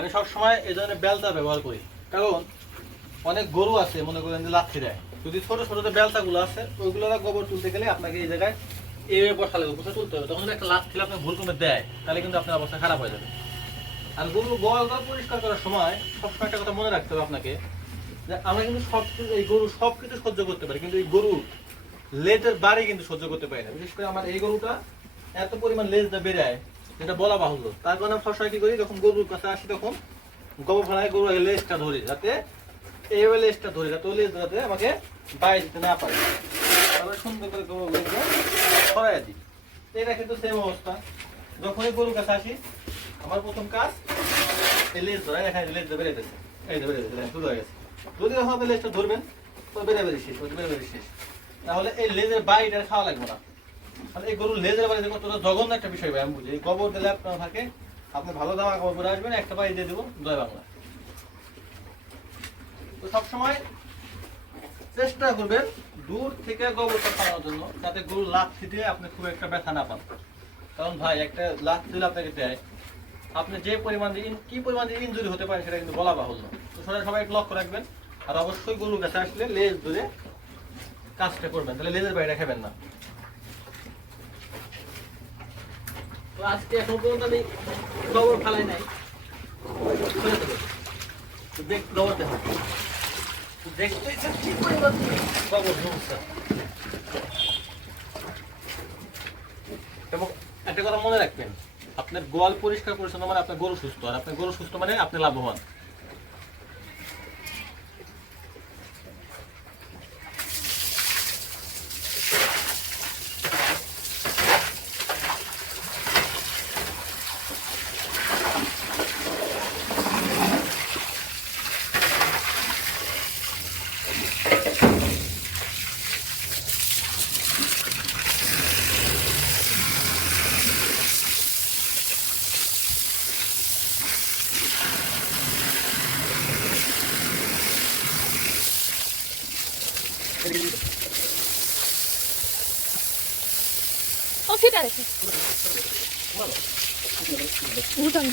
আমি সবসময় এই ধরনের বেলতা ব্যবহার করি। কারণ অনেক গরু আছে, মনে করেন যে লাথি দেয়। যদি ছোট ছোট যে বেলতাগুলো আছে ওইগুলো গোবর তুলতে গেলে আপনাকে এই জায়গায় এইভাবে বসালে বসে তুলতে হবে। তখন যদি একটা লাথি আপনি ভুল করে দেয়, তাহলে কিন্তু আপনার অবস্থা খারাপ হয়ে যাবে। আর গরু গোয়ালটা পরিষ্কার করার সময় সবসময় একটা কথা মনে রাখতে হবে আপনাকে, যে আমরা কিন্তু সব এই গরু সব কিছু সহ্য করতে পারি, কিন্তু এই গরু লেজের বাড়ি কিন্তু সহ্য করতে পারি না। বিশেষ করে আমার এই গরুটা এত পরিমাণ লেজটা বেড়ায় যেটা বলা বাহুল্য। তার কারণে আমি সবসময় কি করি? যখন গরুর কাছে আসি তখন গোবর ফেলায় গরু লেজটা ধরি, যাতে এইভাবে লেজটা ধরি, যাতে ওই লেজ যাতে আমাকে বাইরে দিতে না পারে। তারপরে সুন্দর করে গরুগুলোকে ছড়াই দিই। এটা কিন্তু সেম অবস্থা। যখনই গরুর কাছে আসি, আমার প্রথম কাজ এই লেজ ধরা এখানে লেজটা বেড়ে গেছে, এই যে বেড়ে গেছে শুরু হয়ে গেছে। যদি আপনি লেজটা ধরবেন তো বেড়ে বেড়ে শেষ বেড়ে বেড়ে শেষ। তাহলে এই লেজের বাইরে খাওয়া লাগবে না। এই লেজের বাইরে কতটা জঘন্য একটা বিষয় ভাই, আমি বুঝি। এই গোবর দিলে আপনার থাকে, আপনি ভালো দাওয়া গোবর করে আসবেন, একটা বাড়ি দিয়ে দেবো জয় বাংলা। তো সবসময় চেষ্টা করবেন দূর থেকে গোবরটা পাওয়ার জন্য গরু দিয়ে আপনি খুব একটা ব্যথা না পান। কারণ ভাই, একটা লাভ দিলে আপনাকে দেয়, আপনি যে পরিমাণ কি পরিমাণ ইনজুরি হতে পারে সেটা কিন্তু বলা বাহুল্য। তো সবাই সবাই লক্ষ্য রাখবেন, আর অবশ্যই গরু কাছে আসলে লেজ ধরে কাজটা করবেন, তাহলে লেজের বাইরে খাবেন না তো আজকে এখন পর্যন্ত আমি গোবর ফেলাই নাই। দেখ দেখতে কি এবং একটা কথা মনে রাখবেন, আপনার গোয়াল পরিষ্কার পরিচ্ছন্ন মানে আপনার গরু সুস্থ, আর আপনার গরু সুস্থ মানে আপনি লাভবান। 어, 필요하네. 우당이